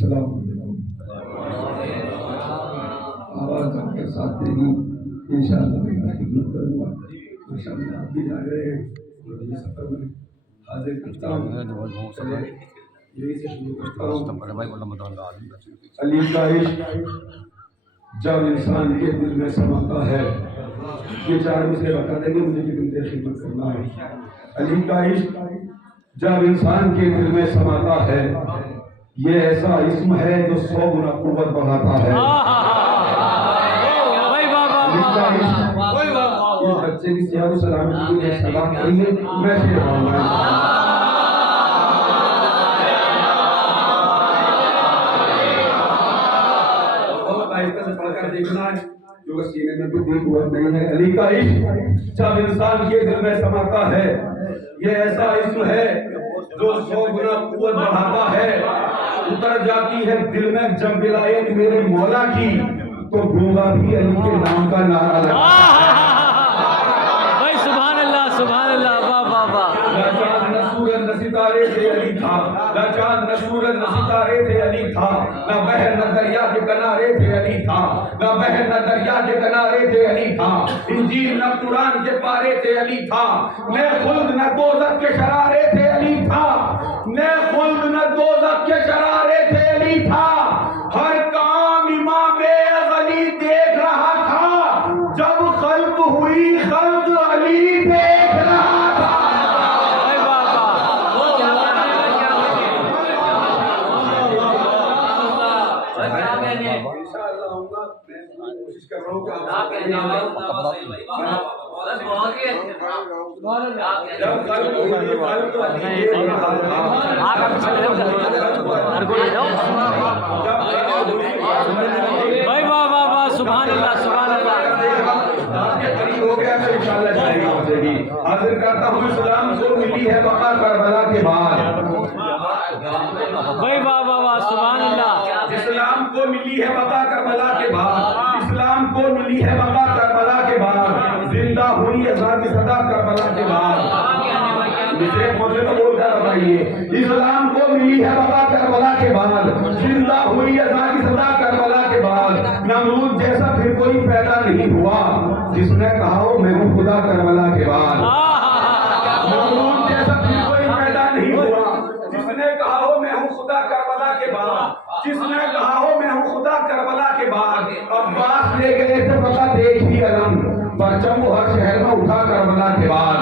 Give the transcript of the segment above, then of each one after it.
सलाम आवाज आपके साथ देगी इंशाअल्लाह मैं खिदमत करूँगा। इंशाअल्लाह आप भी जा रहे हैं सफर में हाजिर करता हूँ। यही से शुरू करता हूँ। अली का इश्क जब इंसान के दिल में समाता है, ये चार मुझे बता देंगे मुझे कितनी देर खिदमत करना है। अली का इश्क जब इंसान के दिल में समाता है, ये ऐसा इस्म है जो 100 गुना कुव्वत बढ़ाता है। इस बच्चे की सेहत सलामती के लिए सलाम करेंगे। मैं शेर आऊंगा देखना है जो सीने में भी दिल हुआ नहीं है। अली का इश्क जब इंसान के दिल में समाता है, ये ऐसा इश्क है जो 100 गुना कुव्वत बढ़ाता है। उतर जाती है दिल में जब विलायत मेरे मौला की, तो गूंगा भी अली के नाम का नारा लगाता है। भाई सुभान अल्लाह वाह वाह वाह। चांद न सूरज न सितारे थे अली था, न चांद न सूरज न सितारे थे अली था, न बहर न दरिया के किनारे थे अली था, न बहर न दरिया के किनारे थे अली था, इंजील न कुरान के पारे थे अली था, मैं खुल्द न दोज़ख के शरारे थे अली था, मैं खुल्द न दोज़ख के शरारे थे अली था। हर काम इमाम अली देख रहा था, जब खल्क हुई खल्क अली देख रहा था। कोशिश कर रहा हूँ कि भाई वाह वाह वाह सुभान अल्लाह हो गया तो इंशाअल्लाह जाएगा मुझे भी। हाजिर करता हूँ इस्लाम को मिली है बका करबला के बाद। भाई वाह वाह वाह सुभान अल्लाह। इस्लाम को मिली है बका करबला के बाद, इस्लाम को मिली है बका करबला के बाद, जिंदा हुई अज़ान की सदा करबला के बाद। मुझे तो बोलकर बताइए, इस्लाम को मिली है बका करबला के बाद, जिंदा हुई अज़ान की सदा करबला के बाद। नमरूद जैसा फिर कोई पैदा नहीं हुआ, जिसने कहा हो मैं हूँ खुदा करबला के बाद। नमरूद जैसा फिर कोई पैदा नहीं हुआ, जिसने कहा हो मैं हूँ खुदा करबला के बाद, जिसने कहा हो मैं हूँ खुदा करबला के बाद। अब्बास ले गए थे पता देख ही अलम, परचम वो हर शहर में उठा करबला के बाद।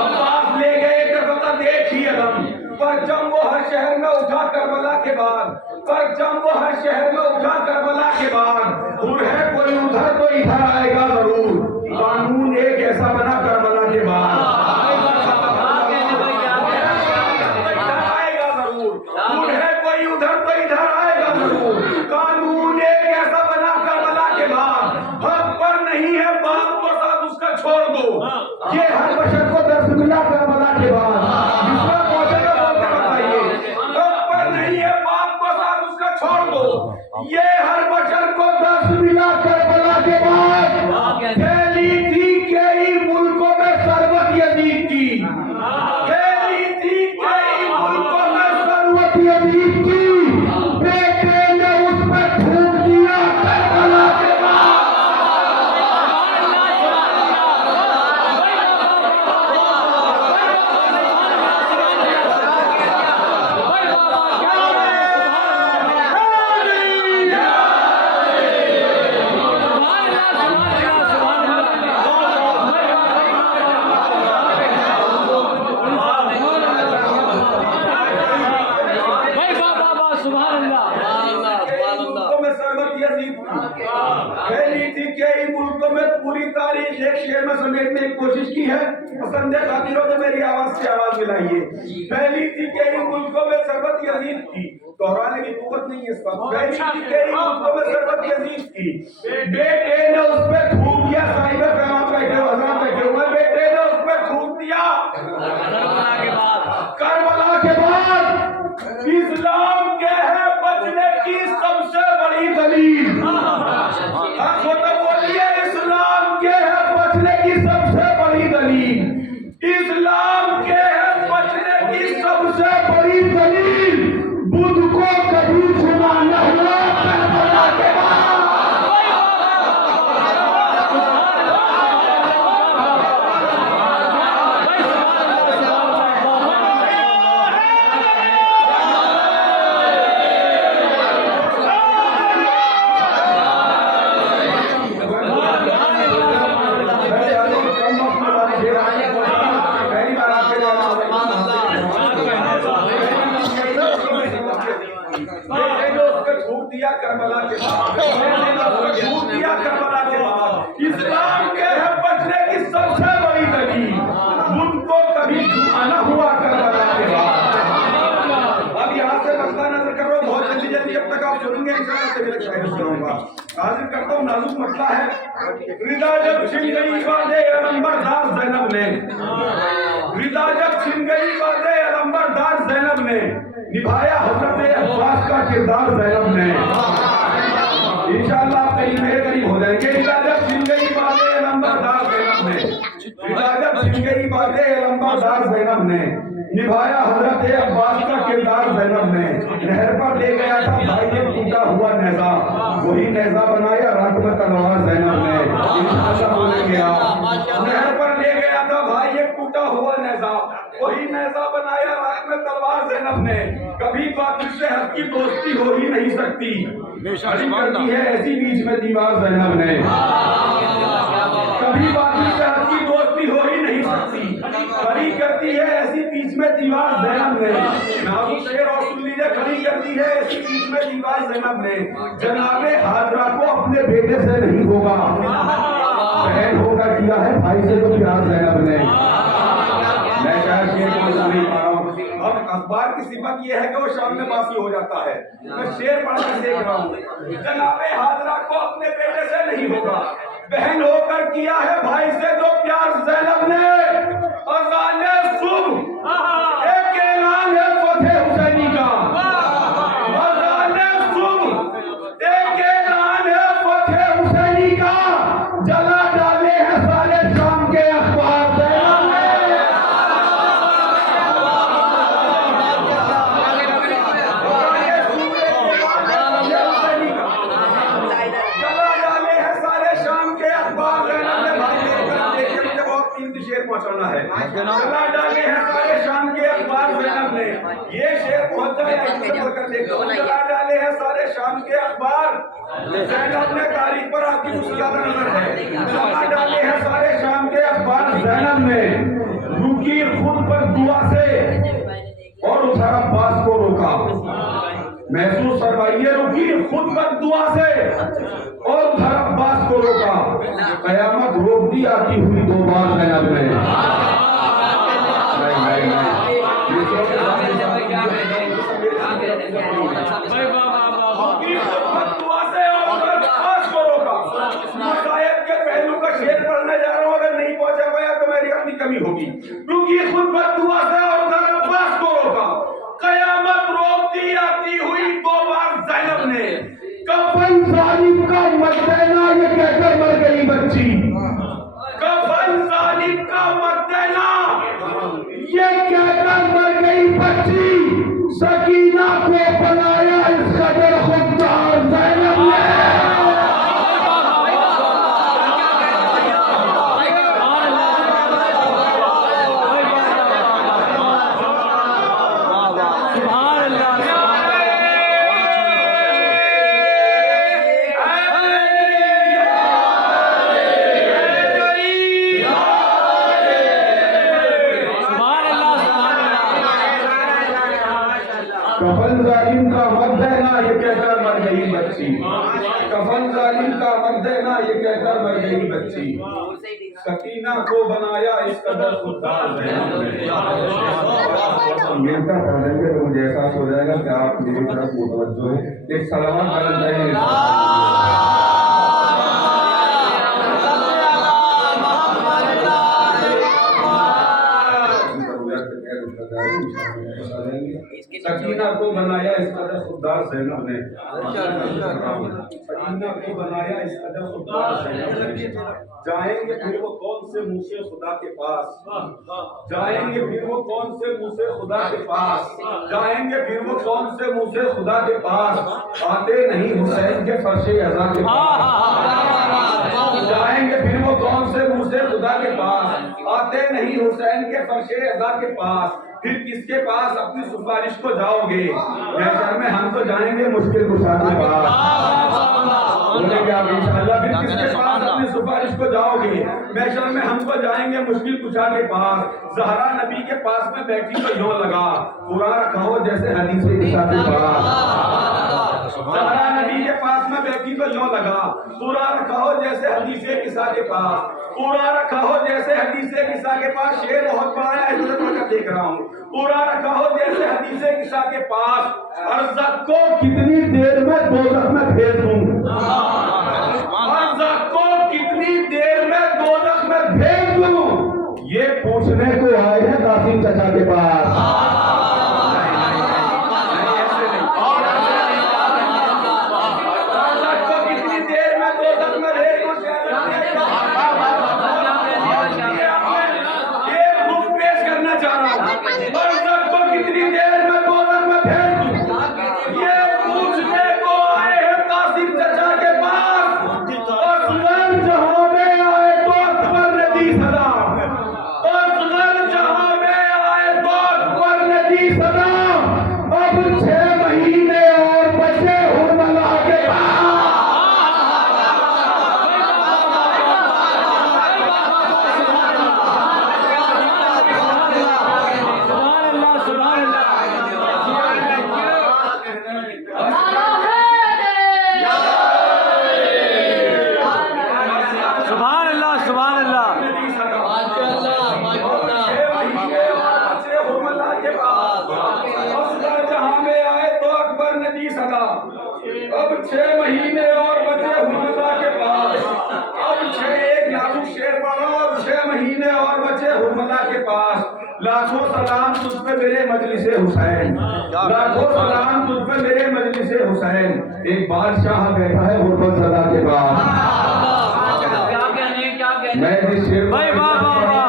अब्बास ले गए थे पता देख ही अलम, परचम वो हर शहर में उठा करबला के बाद, परचम वो हर शहर में उठा करबला के बाद। दूर है कोई उधर तो इधर आएगा जरूर, कानून एक ऐसा बना करबला के बाद। ये हर बशर को 10 मिला करबला के बाद, जिसमें पहुंचेगा बोलकर बताइए। पर नहीं है बाप को साथ उसका छोड़ दो, ये हर बशर को 10 मिला करबला के बाद। फैली थी कई मुल्कों में सरवत यजीद की, फैली थी कई मुल्कों में सरवत यजीद की, बेटे ने उस पर थूक दिया करबला के बाद। पूरी तारीख एक शेर में समेटने की कोशिश की है। पसंद खातिरों को मेरी आवाज से आवाज मिलाइए। पहली थी कई मुल्कों में सरबत यजीद की, दोहराने की कुव्वत नहीं है इस वक्त। पहली थी कई मुल्कों में सरबत यजीद की, बेटे ने उस पे थूक दिया। साहिब पैगाम बैठे हो, हज़रात बैठे हुए, बेटे ने उस पे थूक दिया करबला के बाद। इस्लाम के है बचने की सबसे बड़ी दलील, इस्लाम के है बचने की सबसे बड़ी दलील, इस्लाम के है बचने की सबसे सबसे बड़ी दलील बुद्ध को कभी सुना न हुआ करबला के बाद। दिया करबला के बाद, झूठ दिया करबला के बाद। इस्लाम के है बचने की सबसे बड़ी दलील बुद्ध को कभी झुकाना हुआ करबला के बाद। अब यहाँ से मसला नजर करो, बहुत जल्दी जल्दी अब तक आप सुनेंगे इंशाअल्लाह से मेरा शायद सुनाऊंगा। हाजिर करता हूँ, नाजुक मसला है। रिदा जब छिन गई वादे अलंबरदार ज़ैनब ने, रिदा जब छिन गई वादे अलंबरदार ज़ैनब ने, निभाया हज़रत अब्बास का किरदार ज़ैनब ने। इंशाअल्लाह आप कहीं मेरे करीब हो जाएंगे। रिदा जब छिन गई वादे अलंबरदार ज़ैनब ने, रिदा जब छिन गई वादे अलंबरदार ज़ैनब ने, निभाया हज़रत अब्बास का किरदार ज़ैनब ने। नहर पर ले गया था भाई ने टूटा हुआ नेज़ा, वही नेज़ा बनाया रात में तलवार ज़ैनब ने। इंशाअल्लाह बोलेंगे आप। नहर पर ले गया था भाई एक टूटा हुआ नेज़ा, वही नेज़ा बनाया रात में तलवार ज़ैनब ने। कभी बातिल से हक की दोस्ती हो ही नहीं सकती, खड़ी करती है ऐसी बीच में दीवार ज़ैनब ने। कभी बातिल से हक की दोस्ती हो ही नहीं सकती, खड़ी करती है ऐसी बीच में दीवार ज़ैनब ने। नाज़ुक शेर और सुन लीजिए, खड़ी करती है ऐसी बीच में दीवार ज़ैनब ने। जनाबे हाजरा को अपने बेटे से नहीं होगा, बहन होकर किया है भाई से तो प्यार ज़ैनब ने। मैं शायद शेर को नहीं पा रहा हूँ। अब अखबार की सिफत यह है कि वो शाम में बासी हो जाता है। मैं शेर पढ़कर देख रहा हूँ। जनाबे हाजरा को अपने बेटे से नहीं होगा, बहन होकर किया है भाई से जो प्यार ज़ैनब ने। अज़ाने सुबह एक ऐलान है फ़तेह हुसैनी का, अज़ाने सुबह एक ऐलान है फ़तेह हुसैनी का। जला डाले हैं सारे शाम के अखबार ज़ैनब ने। शेर पहुंचाना है, जला डाले हैं सारे शाम के अखबार ज़ैनब ने। ये शेर पहुंचा है, इसे पढ़कर देखो। जला डाले हैं सारे शाम के अखबार ज़ैनब ने, तारीख पर आपकी मुश्किलात नजर है। जला डाले हैं सारे शाम के अखबार ज़ैनब ने, रुकी खुद पर दुआ से और उधर अब्बास को रोका। महसूस करवाइए, रुकी खुद पर दुआ से और उधर अब्बास को रोका। कयामत रोक दी आती हुई दो बार ज़ैनब ने। के पहलू का शेर पढ़ने जा रहा हूँ, अगर नहीं पहुंचा पाया तो मेरी अपनी कमी होगी। रुकी खुद पर दुआ से और उधर अब्बास को रोका। कयामत रोक दी आती हुई दो बार ज़ैनब ने। कफन जालिम का मत देना ये कहकर मर गई बच्ची, कफन जालिम का मत देना ये कहकर मर गई बच्ची। सकीना को बनाया इस कदर खुददार ज़ैनब ने। कफन जालिम का मत देना ये कहकर मर गई बच्ची, कफन जालिम का मत देना ये कहकर मर गई बच्ची। सकीना को बनाया इस कदर खुददार ज़ैनब ने। मिलकर पढ़ लेंगे तो मुझे एहसास हो जाएगा कि आप मेरी तरफ मुतवज्जो हैं। एक सलावत करना चाहिए। सकीना को बनाया इस कदर खुददार ज़ैनब ने, सकीना को बनाया इस कदर खुददार ज़ैनब ने। जाएंगे फिर वो कौन से मुँह से खुदा के पास, जाएंगे फिर वो कौन से मुँह से खुदा के पास, जाएंगे फिर वो कौन से मुँह से खुदा के पास, आते नहीं हुसैन के फर्शे अज़ा के पास, जाएंगे फिर वो कौन से मुँह से खुदा के पास, आते नहीं हुसैन के फर्शे अज़ा के पास, फिर किसके पास अपनी सिफारिश को जाओगे, महशर में हम तो जाएंगे मुश्किल कुशा के पास, बोलेंगे आप इंशाअल्लाह, फिर किसके पास अपनी सिफारिश को जाओगे, महशर में हम तो जाएंगे मुश्किल कुशा के पास, ज़हरा नबी के पास में बैठी तो यूं लगा पूरा रखा हो जैसे हदीस ईसा के पास, ज़हरा नबी के पास में बैठी तो यूं लगा पूरा रखा हो जैसे हदीस ईसा के पास, पूरा रखा हो जैसे हदीस ईसा के पास, शेर बहुत बड़ा है ऐसे मैं देख रहा हूँ, पूरा रखा हो जैसे हदीस ईसा के पास, अर्ज़क़ को कितनी देर में दोज़ख में भेज दूं, अर्ज़क़ को कितनी देर में दोज़ख में भेज दूं, ये पूछने को आए हैं कासिम चाचा के पास। अर्ज़क़ को कितनी देर में दोज़ख में भेज दूं, ये बुक पेश करना चाह रहा हूँ, अर्ज़क़ को कितनी देर में दोज़ख में भेज दूं, ये पूछने को आए हैं कासिम चाचा के पास। असगर जहां में आए तो अकबर ने दी सदा, असगर जहां में आए तो अकबर ने दी सदा, अब 6 महीने और बचे हुरमला के पास। सुभान अल्लाह, सुभान अल्लाह। जहां में आए तो अकबर ने दी सदा, अब 6 महीने और बचे हुरमला के पास, अब 6 एक नाजुक शेर पड़ा और 6 महीने और बचे हुरमला के पास, लाखों सलाम तुझ पे मेरे मजलिसे हुसैन, लाखों सलाम तुझ पे मेरे मजलिसे हुसैन, एक बादशाह बैठा है गुरबत सदा के पास। मैं जिस शेर भाई वाह वाह वाह,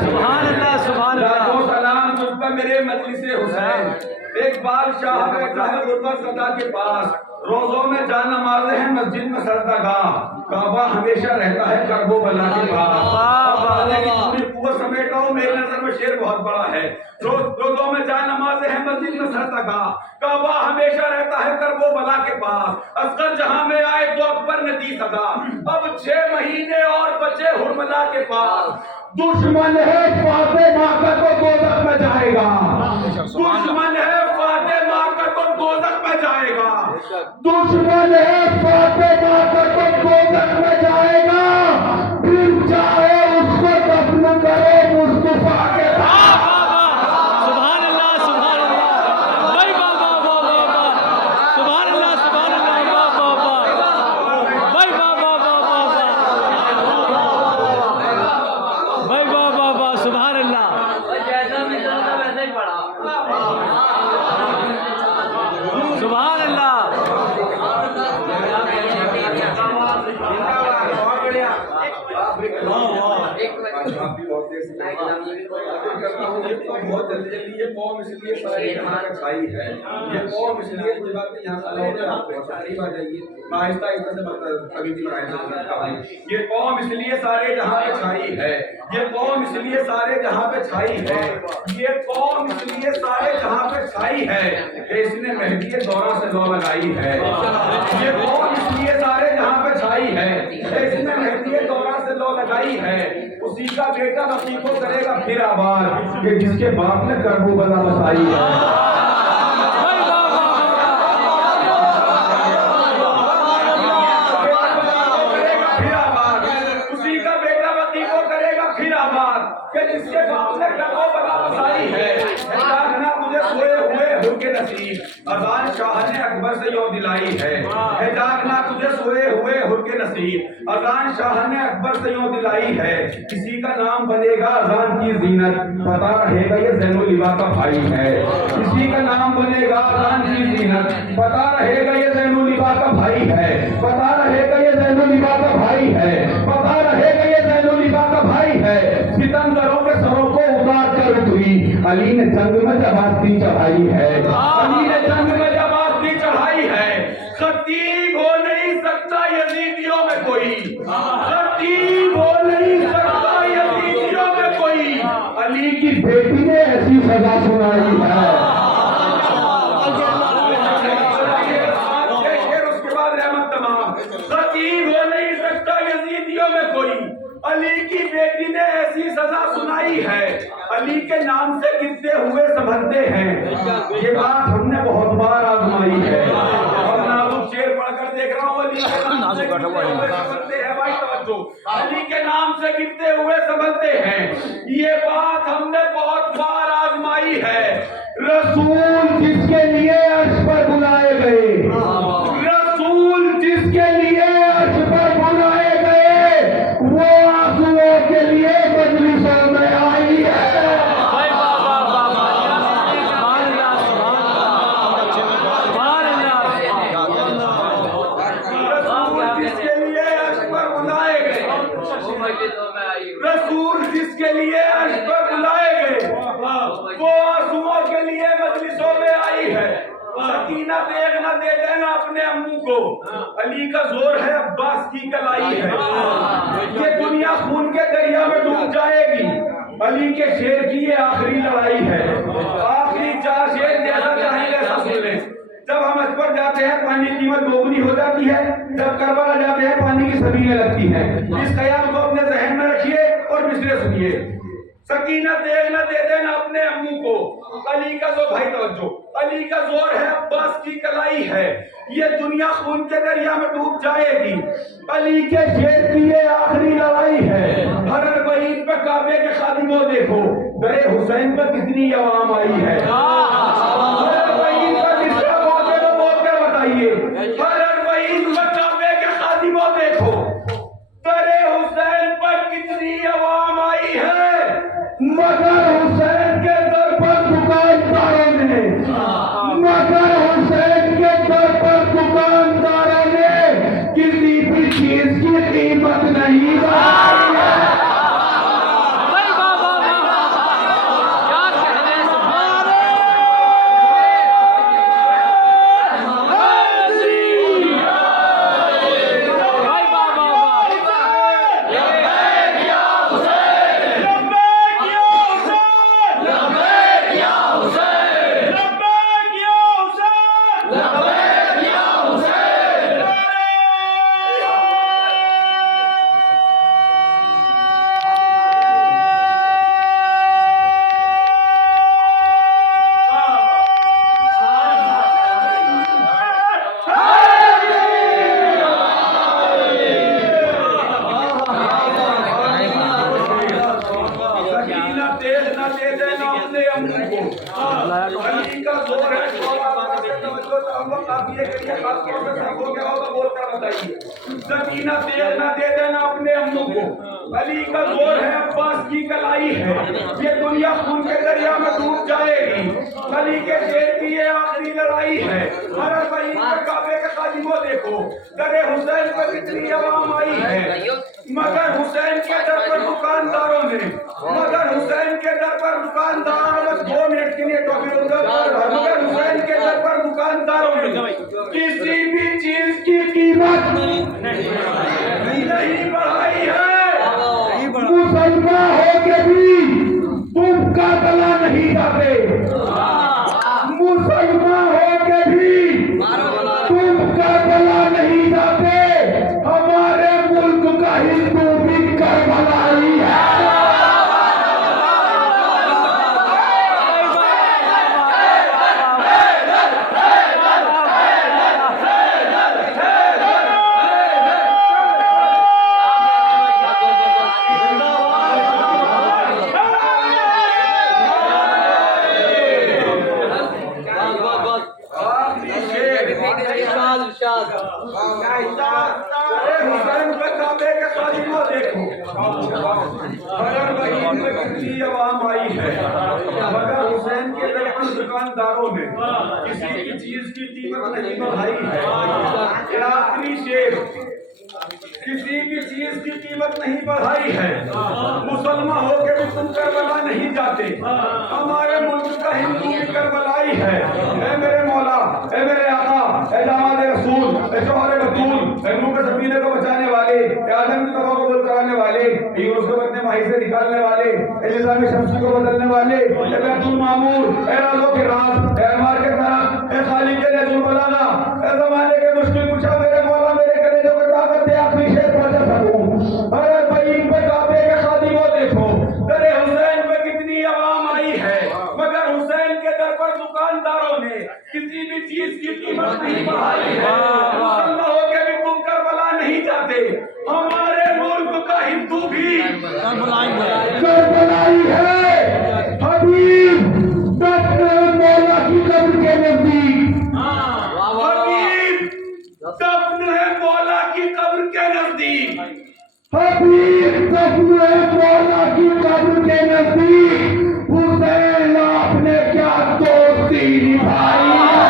सुभान अल्लाह, सुभान अल्लाह। लाखों सलाम तुझ पे मेरे मजलिसे हुसैन, एक बादशाह बैठा है गुरबत सदा के पास, रोजों में जा नमाज़े हैं मस्जिद में सरदागाह, काबा हमेशा रहता है करबो बला के पास। पूरी कुव्वत समेटा हूं, मेरी नजर में शेर बहुत बड़ा है, रोजों में जा नमाज़े हैं मस्जिद में सरदागाह, काबा हमेशा रहता है करबो बला के पास, असगर जहां में आए तो अकबर ने दी सदा, अब 6 महीने और बचे हुरमला के पास, दुश्मन है फातिमा का तो दोज़ख में जाएगा, दुश्मन है फातिमा का तो दोज़ख में जाएगा, दुश्मन है फातिमा का तो दोज़ख में जाएगा, फिर चाहे उसको दफन करो मुस्तफा के पास। सुभान अल्लाह, सुभान अल्लाह। भाई वाह वाह वाह वाह वाह, सुभान अल्लाह, सुभान अल्लाह, वाह वाह वाह, भाई वाह वाह वाह वाह वाह, भाई वाह वाह वाह, सुभान अल्लाह। सुभान अल्लाह। बहुत जल्दी जल्दी ये कौम इसलिए सारे जहां का छाई है, ये कौम इसलिए जो बात यहाँ से करीब आ जाइए, आहिस्ता आहिस्ता से कभी भी ये कौम इसलिए सारे जहां पे छाई है, ये कौम इसलिए सारे जहां पे छाई है, ये कौम इसलिए सारे जहां पे छाई है कि इसने मेहदी दौरा से दौड़ लगाई है, ये कौम इसलिए सारे जहां पे छाई है कि इसने मेहदी दौरा से दौड़ लगाई है, उसी का बेटा वसी को करेगा फिर आबाद कि जिसके बाप ने करबो बला बसाई है। जिसके बाप ने करबो बला बसाई है, मुझे सोए हुए हुर्के नसीब अजान शाह ने अकबर से यूं दिलाई है जागना तुझे सोए हुए हुर्के नसीब अजान शाह ने अकबर से यूं दिलाई है किसी का नाम बनेगा अजान की जीनत पता रहेगा ये ज़ैनुल लिबा का भाई है किसी का नाम बनेगा अजान की जीनत पता रहेगा ये ज़ैनुल लिबा का भाई है पता रहेगा ये ज़ैनुल लिबा का भाई है पता रहेगा ये ज़ैनुल लिबा का भाई है सितमगरों के सरों को उतार कर उतरी अली ने जंग में जब आस्ती चढ़ाई है अली ने जंग में जब आस्ती चढ़ाई है खतीब हो नहीं सकता यजीदियों में कोई खतीब हो नहीं सकता यजीदियों में कोई अली की बेटी ने ऐसी सजा सुनाई है उसके बाद रहमत तमाम खतीब हो नहीं सकता यजीदियों में कोई अली की बेटी ने ऐसी सजा सुनाई है अली के नाम से गिरते हुए संभलते हैं ये बात हमने बहुत बार आजमाई है और नाजुक शेर पढ़कर देख रहा हूँ अली के नाम से गिरते हुए संभलते हैं भाई तवज्जो अली के नाम से गिरते हुए संभलते हैं ये बात हमने बहुत बार आजमाई है रसूल जिसके लिए अर्श पर बुलाए गए रसूल जिसके लिए अर्श पर बुलाए गए वो आंसुओं के लिए मजलिसों में आई है रसूल जिसके लिए अर्श पर बुलाए गए वो आंसुओं के लिए मजलिसों में आई है सकीना देखना दे देना अपने अम्मू को अली का जोर है अब्बास की कलाई है ये दुनिया खून के दरिया में डूब जाएगी अली के शेर की ये आखिरी लड़ाई है आखिरी 4 शेर जैसा चाहे वैसा सुन ले जब हम अकबर जाते हैं पानी की कीमत दोगुनी हो जाती है जब करबला जाते हैं पानी की सबीलें लगती हैं इस ख्याल को अपने जहन में रखिए और मिसरे सुनिए सकीना देखना दे देना अपने अम्मू को अली का जो भाई तवज्जो अली का जोर है अब्बास की कलाई है ये दुनिया खून के दरिया में डूब जाएगी अली के शेर की ये आखिरी लड़ाई है हर वहीद पे काबे के खादिमों देखो दरे हुसैन पे कितनी अवाम आई है हर वहीद पे किसका बातें तो बोल कर बताइए हर वहीद पे काबे के खादिमों देखो दरे हुसैन पर कितनी अवाम आई है मगर हुसैन के दर पर दुकानदारों ने मगर हुसैन के दर पर दुकानदारों ने किसी भी चीज की कीमत नहीं बढ़ाई है अली का जोर है सकीना तेल ना दे देना अपने अम्मू को अली का जोर है अब्बास की कलाई है ये दुनिया खून के दरिया में डूब जाएगी अली के शेर की ये आखिरी लड़ाई है हर वहीद पर काबे के खादिमों देखो दरे हुसैन पर कितनी अवाम आई है मगर हुसैन के दर पर दुकानदारों ने मगर हुसैन के दर पर दुकानदारों बस 2 मिनट के लिए मगर हुसैन के दर पर दुकानदारों ने किसी भी चीज की कीमत नहीं बढ़ाई है मुसलमान हो के भी तुम का गला नहीं दाबे मुसलमान हो के भी तुम का गला नहीं दाबे हमारे मुल्क का हिंदू भी करबलाई है अरे हुसैन पे काबे के खादिमों देखो, मगर वहीं पे कितनी आवाम आई है, मगर हुसैन के दरबार दुकानदारों ने किसी की चीज की कीमत नहीं बढ़ाई है। ये आखिरी शेर, किसी की चीज की कीमत नहीं बढ़ाई है। मुसलमान होके भी तुम करबला नहीं जाते, हमारे मुल्क का हिंदू भी करबलाई है। ऐ मेरे मौला, ऐ मेरे आका, ऐ दामाद रसूल, ऐ शौहर बतूल, ऐ नूह के सफीने को बचाने वाले, ऐ आदम की तबाह को बुलंद कराने वाले, ऐ यूनुस को बदने माही से निकालने वाले, ऐ निज़ाम शम्सी को बदलने वाले, ऐ बैतुल मामूर, ऐ राज़ों के राज, ऐ अनवार के तारा, ऐ खालिक के नजूम बलागा, ऐ ज़माने के मुश्किल कुशा मेरे मौला, मेरे कलेजों को ताकत दे आखिरी शेर पहुंचा सकूं। अरे बईन पे काबे के खादिमों देखो, तेरे हुसैन पे कितनी आवाम आई है, मगर हुसैन के दर पर दुकानदारों ने किसी भी चीज की कीमत नहीं बढ़ाई है। मुसलमान होके भी तुम करबला नहीं जाते, हमारे मुल्क का हिंदू भी करबलाई है। हबीब दफ्न मौला की कब्र के नजदीक, हबीब दफ्न है मौला की कब्र के नजदीक, हबीब दफ्न है मौला की कब्र के नजदीक। हुसैन आपने क्या दोस्ती निभाई है।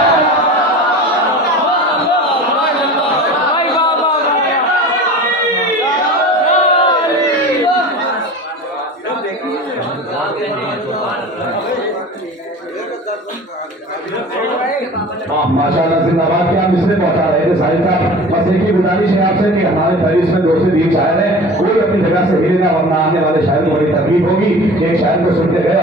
माशाअल्लाह जिंदाबाद के आप इसलिए पहुंचा रहे थे साहिब साहब, बस एक ही गुजारिश है आपसे कि हमारे फहरिस्त में 2 से 3 शायर हैं, कोई अपनी जगह से हिले ना, वरना आने वाले शायर को बड़ी तकलीफ होगी कि एक शायर को सुनते गए